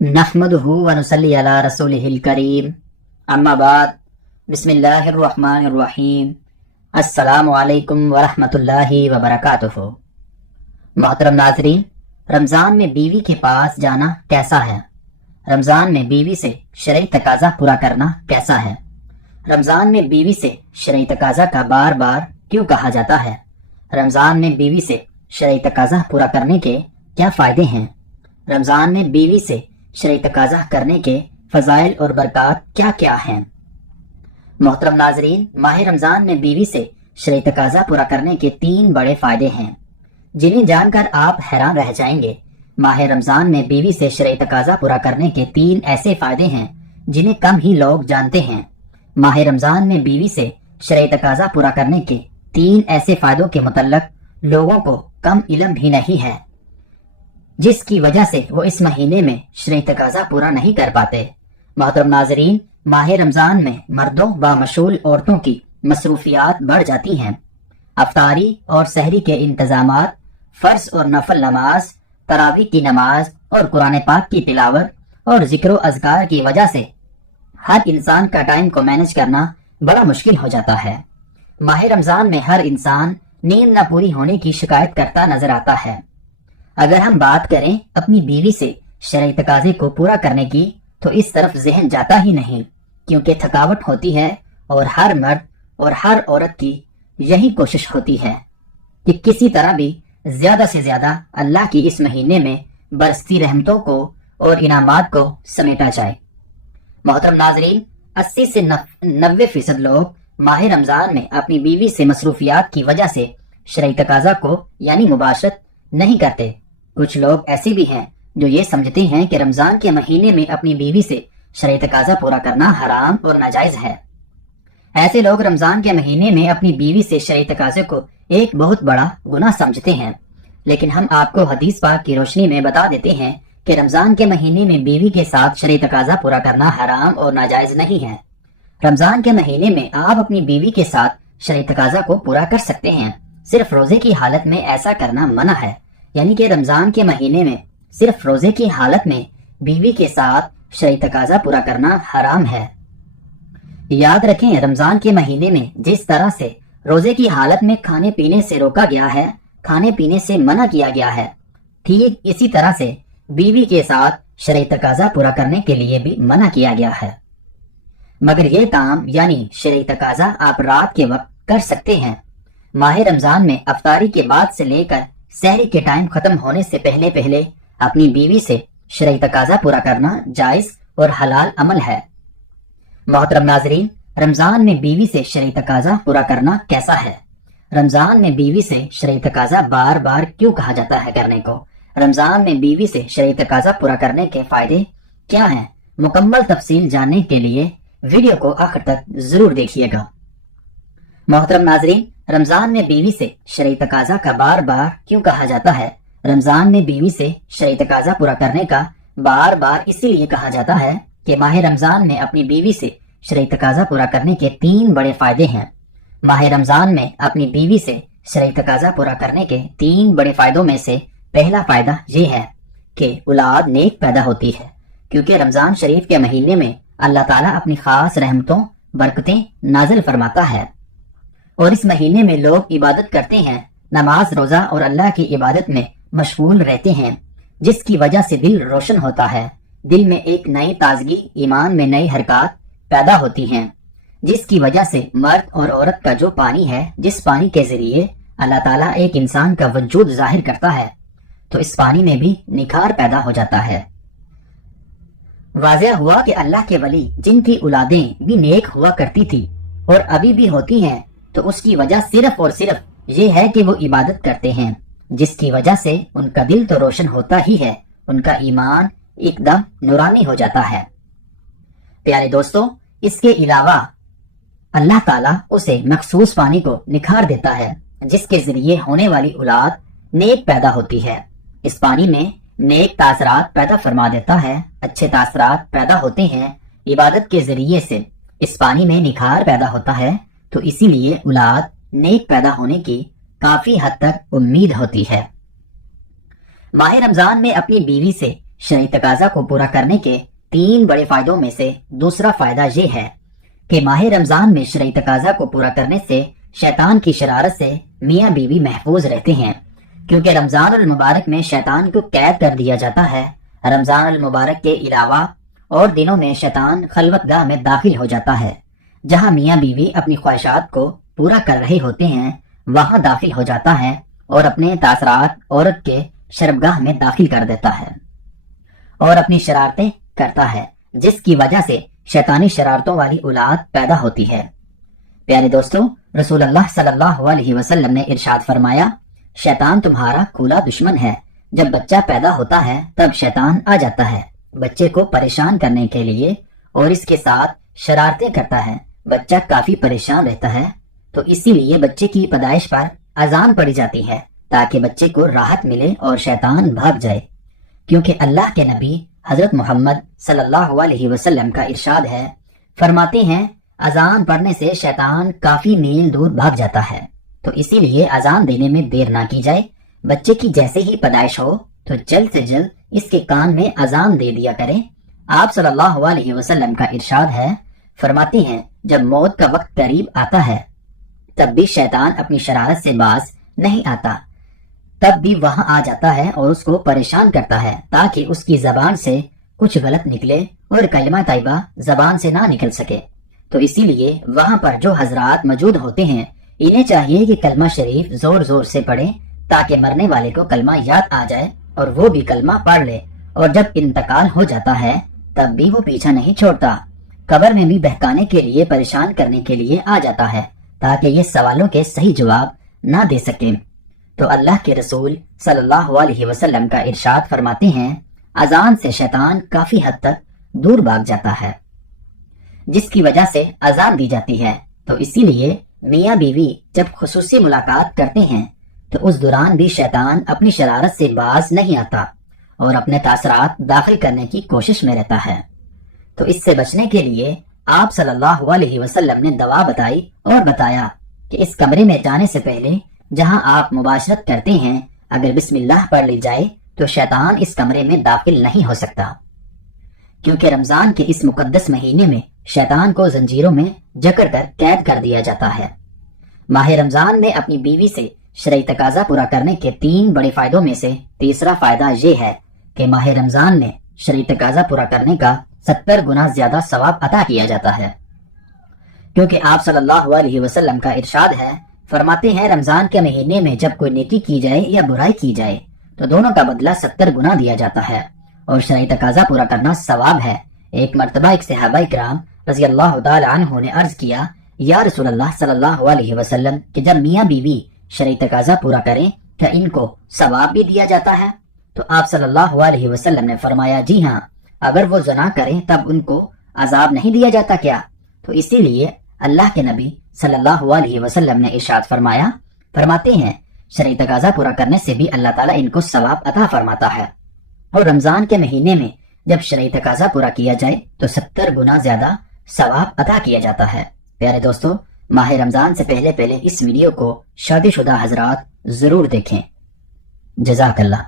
نحمدہ ونصلی علی رسولہ الکریم اما بعد بسم اللہ الرحمن الرحیم السلام علیکم ورحمۃ اللہ وبرکاتہ۔ محترم ناظرین، رمضان میں بیوی کے پاس جانا کیسا ہے؟ رمضان میں بیوی سے شرعی تقاضا پورا کرنا کیسا ہے؟ رمضان میں بیوی سے شرعی تقاضا کا بار بار کیوں کہا جاتا ہے؟ رمضان میں بیوی سے شرعی تقاضا پورا کرنے کے کیا فائدے ہیں؟ رمضان میں بیوی سے شرعی تقاضا کرنے کے فضائل اور برکات کیا کیا ہیں؟ محترم ناظرین، ماہ رمضان میں بیوی سے شرعی تقاضا پورا کرنے کے 3 بڑے فائدے ہیں جنہیں جان کر آپ حیران رہ جائیں گے۔ ماہ رمضان میں بیوی سے شرعی تقاضا پورا کرنے کے 3 ایسے فائدے ہیں جنہیں کم ہی لوگ جانتے ہیں۔ ماہ رمضان میں بیوی سے شرعی تقاضا پورا کرنے کے 3 ایسے فائدوں کے متعلق لوگوں کو کم علم بھی نہیں ہے، جس کی وجہ سے وہ اس مہینے میں شرعی تقاضا پورا نہیں کر پاتے۔ محترم ناظرین، ماہ رمضان میں مردوں بامشغول عورتوں کی مصروفیات بڑھ جاتی ہیں۔ افطاری اور سحری کے انتظامات، فرض اور نفل نماز، تراویح کی نماز اور قرآن پاک کی تلاوت اور ذکر و اذکار کی وجہ سے ہر انسان کا ٹائم کو مینج کرنا بڑا مشکل ہو جاتا ہے۔ ماہ رمضان میں ہر انسان نیند نہ پوری ہونے کی شکایت کرتا نظر آتا ہے۔ اگر ہم بات کریں اپنی بیوی سے شرعی تقاضے کو پورا کرنے کی تو اس طرف ذہن جاتا ہی نہیں، کیونکہ تھکاوٹ ہوتی ہے اور ہر مرد اور ہر عورت کی یہی کوشش ہوتی ہے کہ کسی طرح بھی زیادہ سے زیادہ اللہ کی اس مہینے میں برستی رحمتوں کو اور انعامات کو سمیٹا جائے۔ محترم ناظرین، 80 سے 90% لوگ ماہ رمضان میں اپنی بیوی سے مصروفیات کی وجہ سے شرعی تقاضا کو یعنی مباشرت نہیں کرتے۔ کچھ لوگ ایسے بھی ہیں جو یہ سمجھتے ہیں کہ رمضان کے مہینے میں اپنی بیوی سے شرعی تقاضا پورا کرنا حرام اور ناجائز ہے۔ ایسے لوگ رمضان کے مہینے میں اپنی بیوی سے شرعی تقاضے کو ایک بہت بڑا گناہ سمجھتے ہیں، لیکن ہم آپ کو حدیث پاک کی روشنی میں بتا دیتے ہیں کہ رمضان کے مہینے میں بیوی کے ساتھ شرعی تقاضا پورا کرنا حرام اور ناجائز نہیں ہے۔ رمضان کے مہینے میں آپ اپنی بیوی کے ساتھ شرعی تقاضا کو پورا کر سکتے ہیں، صرف روزے کی حالت میں ایسا کرنا منع ہے۔ یعنی کہ رمضان کے مہینے میں صرف روزے کی حالت میں بیوی کے ساتھ شرعی تقاضا پورا کرنا حرام ہے۔ یاد رکھیں، رمضان کے مہینے میں جس طرح سے روزے کی حالت میں کھانے پینے سے روکا گیا ہے، کھانے پینے سے منع کیا گیا ہے، ٹھیک اسی طرح سے بیوی کے ساتھ شرعی تقاضا پورا کرنے کے لیے بھی منع کیا گیا ہے۔ مگر یہ کام یعنی شرعی تقاضا آپ رات کے وقت کر سکتے ہیں۔ ماہ رمضان میں افطاری کے بعد سے لے کر سحری کے ٹائم ختم ہونے سے پہلے پہلے اپنی بیوی سے شرعی تقاضا پورا کرنا جائز اور حلال عمل ہے۔ محترم ناظرین، رمضان میں بیوی سے شرعی تقاضا پورا کرنا کیسا ہے؟ رمضان میں بیوی سے شرعی تقاضا بار بار کیوں کہا جاتا ہے کرنے کو؟ رمضان میں بیوی سے شرعی تقاضا پورا کرنے کے فائدے کیا ہیں؟ مکمل تفصیل جاننے کے لیے ویڈیو کو آخر تک ضرور دیکھیے گا۔ محترم ناظرین، رمضان میں بیوی سے شرعی تقاضا کا بار بار کیوں کہا جاتا ہے؟ رمضان میں بیوی سے شرعی تقاضا پورا کرنے کا بار بار اسی لیے کہا جاتا ہے کہ ماہ رمضان میں اپنی بیوی سے شرعی تقاضا پورا کرنے کے 3 بڑے فائدے ہیں۔ ماہ رمضان میں اپنی بیوی سے شرعی تقاضا پورا کرنے کے 3 بڑے فائدوں میں سے پہلا فائدہ یہ ہے کہ اولاد نیک پیدا ہوتی ہے، کیونکہ رمضان شریف کے مہینے میں اللہ تعالیٰ اپنی خاص رحمتوں برکتیں نازل فرماتا ہے، اور اس مہینے میں لوگ عبادت کرتے ہیں، نماز روزہ اور اللہ کی عبادت میں مشغول رہتے ہیں، جس کی وجہ سے دل روشن ہوتا ہے، دل میں ایک نئی تازگی، ایمان میں نئی حرکات پیدا ہوتی ہیں، جس کی وجہ سے مرد اور عورت کا جو پانی ہے، جس پانی کے ذریعے اللہ تعالیٰ ایک انسان کا وجود ظاہر کرتا ہے، تو اس پانی میں بھی نکھار پیدا ہو جاتا ہے۔ واضح ہوا کہ اللہ کے ولی جن کی اولادیں بھی نیک ہوا کرتی تھی اور ابھی بھی ہوتی ہیں، تو اس کی وجہ صرف اور صرف یہ ہے کہ وہ عبادت کرتے ہیں، جس کی وجہ سے ان کا دل تو روشن ہوتا ہی ہے، ان کا ایمان ایک دم نورانی ہو جاتا ہے۔ پیارے دوستو، اس کے علاوہ اللہ تعالیٰ اسے مخصوص پانی کو نکھار دیتا ہے، جس کے ذریعے ہونے والی اولاد نیک پیدا ہوتی ہے۔ اس پانی میں نیک تاثرات پیدا فرما دیتا ہے، اچھے تاثرات پیدا ہوتے ہیں عبادت کے ذریعے سے، اس پانی میں نکھار پیدا ہوتا ہے، تو اسی لیے اولاد نیک پیدا ہونے کی کافی حد تک امید ہوتی ہے۔ ماہ رمضان میں اپنی بیوی سے شرعی تقاضا کو پورا کرنے کے 3 بڑے فائدوں میں سے دوسرا فائدہ یہ ہے کہ ماہ رمضان میں شرعی تقاضا کو پورا کرنے سے شیطان کی شرارت سے میاں بیوی محفوظ رہتے ہیں، کیونکہ رمضان المبارک میں شیطان کو قید کر دیا جاتا ہے۔ رمضان المبارک کے علاوہ اور دنوں میں شیطان خلوت گاہ میں داخل ہو جاتا ہے، جہاں میاں بیوی اپنی خواہشات کو پورا کر رہے ہوتے ہیں، وہاں داخل ہو جاتا ہے اور اپنے تاثرات عورت کے شرمگاہ میں داخل کر دیتا ہے اور اپنی شرارتیں کرتا ہے، جس کی وجہ سے شیطانی شرارتوں والی اولاد پیدا ہوتی ہے۔ پیارے دوستو، رسول اللہ صلی اللہ علیہ وسلم نے ارشاد فرمایا، شیطان تمہارا کھلا دشمن ہے۔ جب بچہ پیدا ہوتا ہے تب شیطان آ جاتا ہے بچے کو پریشان کرنے کے لیے اور اس کے ساتھ شرارتیں کرتا ہے۔ بچہ کافی پریشان رہتا ہے، تو اسی لیے بچے کی پیدائش پر اذان پڑی جاتی ہے تاکہ بچے کو راحت ملے اور شیطان بھاگ جائے، کیونکہ اللہ کے نبی حضرت محمد صلی اللہ علیہ وسلم کا ارشاد ہے، فرماتے ہیں اذان پڑھنے سے شیطان کافی میل دور بھاگ جاتا ہے، تو اسی لیے اذان دینے میں دیر نہ کی جائے۔ بچے کی جیسے ہی پیدائش ہو تو جلد سے جلد اس کے کان میں اذان دے دیا کریں۔ آپ صلی اللہ علیہ وسلم کا ارشاد ہے، فرماتے ہیں جب موت کا وقت قریب آتا ہے تب بھی شیطان اپنی شرارت سے باز نہیں آتا، تب بھی وہاں آ جاتا ہے اور اس کو پریشان کرتا ہے تاکہ اس کی زبان سے کچھ غلط نکلے اور کلمہ طیبہ زبان سے نہ نکل سکے۔ تو اسی لیے وہاں پر جو حضرات موجود ہوتے ہیں انہیں چاہیے کہ کلمہ شریف زور زور سے پڑھیں تاکہ مرنے والے کو کلمہ یاد آ جائے اور وہ بھی کلمہ پڑھ لے، اور جب انتقال ہو جاتا ہے تب بھی وہ پیچھا نہیں چھوڑتا، قبر میں بھی بہکانے کے لیے پریشان کرنے کے لیے آ جاتا ہے تاکہ یہ سوالوں کے صحیح جواب نہ دے سکیں۔ تو اللہ کے رسول صلی اللہ علیہ وسلم کا ارشاد فرماتے ہیں اذان سے شیطان کافی حد تک دور بھاگ جاتا ہے، جس کی وجہ سے اذان دی جاتی ہے۔ تو اسی لیے میاں بیوی جب خصوصی ملاقات کرتے ہیں تو اس دوران بھی شیطان اپنی شرارت سے باز نہیں آتا اور اپنے تاثرات داخل کرنے کی کوشش میں رہتا ہے۔ تو اس سے بچنے کے لیے آپ صلی اللہ علیہ وسلم نے دوا بتائی اور بتایا کہ اس کمرے میں جانے سے پہلے جہاں آپ مباشرت کرتے ہیں اگر بسم اللہ پڑھ لی جائے تو شیطان اس کمرے میں داخل نہیں ہو سکتا، کیونکہ رمضان کے اس مقدس مہینے میں شیطان کو زنجیروں میں جکڑ کر قید کر دیا جاتا ہے۔ ماہ رمضان میں اپنی بیوی سے شرعی تقاضا پورا کرنے کے 3 بڑے فائدوں میں سے تیسرا فائدہ یہ ہے کہ ماہ رمضان میں شرعی تقاضا پورا کرنے کا 70 گنا زیادہ ثواب عطا کیا جاتا ہے، کیونکہ آپ صلی اللہ علیہ وسلم کا ارشاد ہے، فرماتے ہیں رمضان کے مہینے میں جب کوئی نیکی کی جائے یا برائی کی جائے تو دونوں کا بدلہ 70 گنا دیا جاتا ہے اور شرعی تقاضا پورا کرنا ثواب ہے۔ ایک مرتبہ ایک صحابہ کرام رضی اللہ تعالی عنہ نے عرض کیا، یا رسول اللہ صلی اللہ علیہ وسلم کہ جب میاں بیوی شرعی تقاضا پورا کریں کیا ان کو ثواب بھی دیا جاتا ہے؟ تو آپ صلی اللہ علیہ وسلم نے فرمایا، جی ہاں، اگر وہ زنا کریں تب ان کو عذاب نہیں دیا جاتا کیا؟ تو اسی لیے اللہ کے نبی صلی اللہ علیہ وسلم نے ارشاد فرماتے ہیں شرعی تقاضا پورا کرنے سے بھی اللہ تعالیٰ ان کو ثواب عطا فرماتا ہے، اور رمضان کے مہینے میں جب شرعی تقاضا پورا کیا جائے تو 70 گنا زیادہ ثواب عطا کیا جاتا ہے۔ پیارے دوستو، ماہ رمضان سے پہلے اس ویڈیو کو شادی شدہ حضرات ضرور دیکھیں۔ جزاک اللہ۔